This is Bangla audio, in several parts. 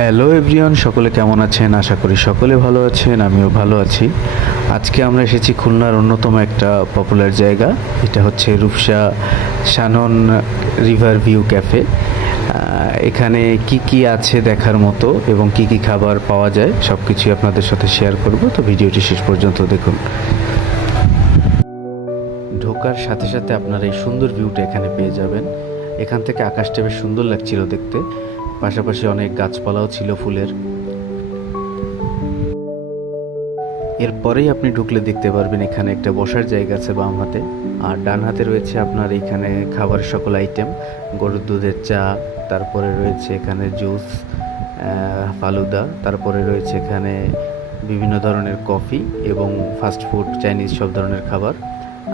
হ্যালো এভরিওয়ান, সকলে কেমন আছেন? আশা করি সকলে ভালো আছেন, আমিও ভালো আছি। আজকে আমরা এসেছি খুলনার অন্যতম একটা পপুলার জায়গা, এটা হচ্ছে রূপসা শানন রিভার ভিউ ক্যাফে। এখানে কি কি আছে দেখার মতো এবং কি কি খাবার পাওয়া যায় সব কিছুই আপনাদের সাথে শেয়ার করব, তো ভিডিওটি শেষ পর্যন্ত দেখুন। ঢোকার সাথে সাথে আপনারা এই সুন্দর ভিউটা এখানে পেয়ে যাবেন। এখান থেকে আকাশটা বেশ সুন্দর লাগছিল দেখতে, পাশাপাশি অনেক গাছপালাও ছিল ফুলের। এরপরেই আপনি ঢুকলে দেখতে পারবেন এখানে একটা বসার জায়গা আছে বাম হাতে, আর ডান হাতে রয়েছে আপনার এখানে খাবারের সকল আইটেম, গরুর দুধের চা, তারপরে রয়েছে এখানে জুস, ফালুদা, তারপরে রয়েছে এখানে বিভিন্ন ধরনের কফি এবং ফাস্ট ফুড, চাইনিজ সব ধরনের খাবার।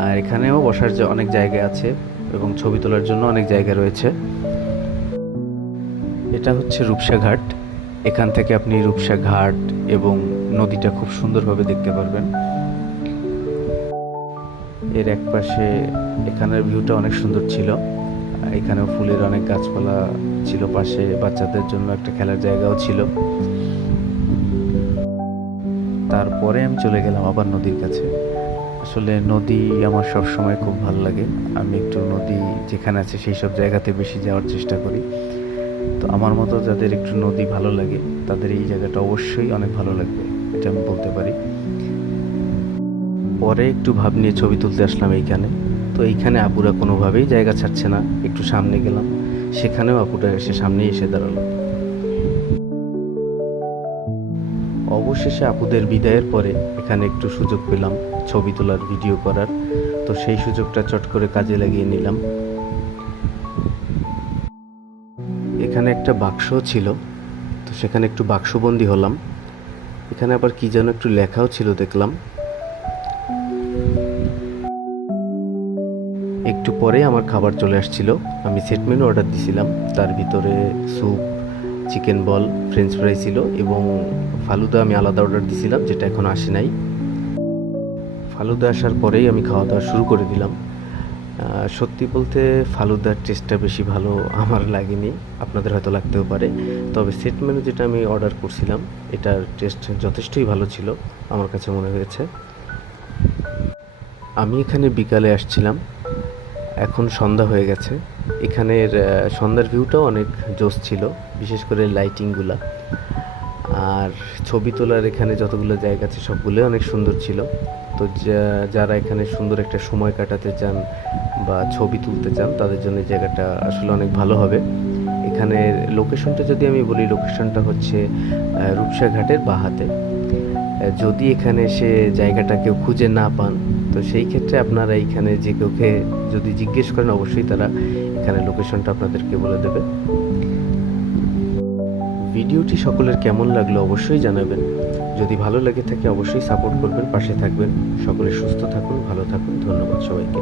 আর এখানেও বসার যে অনেক জায়গা আছে এবং ছবি তোলার জন্য অনেক জায়গা রয়েছে। এটা হচ্ছে রূপসা ঘাট। এখান থেকে আপনি রূপসা ঘাট এবং নদীটা খুব সুন্দরভাবে দেখতে পারবেন। এর এক পাশে এখানের ভিউটা অনেক সুন্দর ছিল, এখানেও ফুলের অনেক গাছপালা ছিল, পাশে বাচ্চাদের জন্য একটা খেলার জায়গাও ছিল। তারপরে আমি চলে গেলাম আবার নদীর কাছে। আসলে নদী আমার সব সময় খুব ভালো লাগে, আমি একটু নদী যেখানে আছে সেই সব জায়গাতে বেশি যাওয়ার চেষ্টা করি। তো আমার মতো যাদের একটু নদী ভালো লাগে তাদের এই জায়গাটা অবশ্যই অনেক ভালো লাগবে, এটা আমি বলতে পারি। পরে একটু ভাব নিয়ে ছবি তুলতে আসলাম এইখানে। তো এইখানে আপুরা কোনোভাবেই জায়গা ছাড়ছে না, একটু সামনে গেলাম, সেখানেও আপুরা এসে সামনেই এসে দাঁড়ালো। অবশেষে আপুদের বিদায়ের পরে এখানে একটু সুযোগ পেলাম ছবি তোলার, ভিডিও করার। তো সেই সুযোগটা চট করে কাজে লাগিয়ে নিলাম। এখানে একটা বাক্সও ছিল, তো সেখানে একটু বাক্সবন্দি হলাম। এখানে আবার কি যেন একটু লেখাও ছিল দেখলাম। একটু পরে আমার খাবার চলে আসছিল, আমি সেট মেনু অর্ডার দিছিলাম। তার ভিতরে স্যুপ, চিকেন বল, ফ্রেঞ্চ ফ্রাই ছিল এবং ফালুদা আমি আলাদা অর্ডার দিছিলাম, যেটা এখন আসে নাই। ফালুদা আসার পরেই আমি খাওয়া দাওয়া শুরু করে দিলাম। সত্যি বলতে ফালুদার টেস্টটা বেশি ভালো আমার লাগেনি, আপনাদের হয়তো লাগতেও পারে। তবে সেট মেনু যেটা আমি অর্ডার করছিলাম এটার টেস্ট যথেষ্টই ভালো ছিল আমার কাছে মনে হয়েছে। আমি এখানে বিকালে আসছিলাম, এখন সন্ধ্যা হয়ে গেছে। এখানের সন্ধ্যার ভিউটাও অনেক জোশ ছিল, বিশেষ করে লাইটিংগুলা। আর ছবি তোলার এখানে যতগুলো জায়গা আছে সবগুলো অনেক সুন্দর ছিল। তো যারা এখানে সুন্দর একটা সময় কাটাতে চান বা ছবি তুলতে চান তাদের জন্য এই জায়গাটা আসলে অনেক ভালো হবে। এখানের লোকেশনটা যদি আমি বলি, লোকেশনটা হচ্ছে রূপসা ঘাটের বাহাতে। যদি এখানে এসে জায়গাটা কেউ খুঁজে না পান, তো সেই ক্ষেত্রে আপনারা এইখানে যে কেউকে যদি জিজ্ঞেস করেন অবশ্যই তারা এখানে লোকেশনটা আপনাদেরকে বলে দেবে। ভিডিওটি সকলের কেমন লাগলো অবশ্যই জানাবেন। যদি ভালো লেগে থাকে অবশ্যই সাপোর্ট করবেন, পাশে থাকবেন। সকলে সুস্থ থাকুন, ভালো থাকুন। ধন্যবাদ সবাইকে।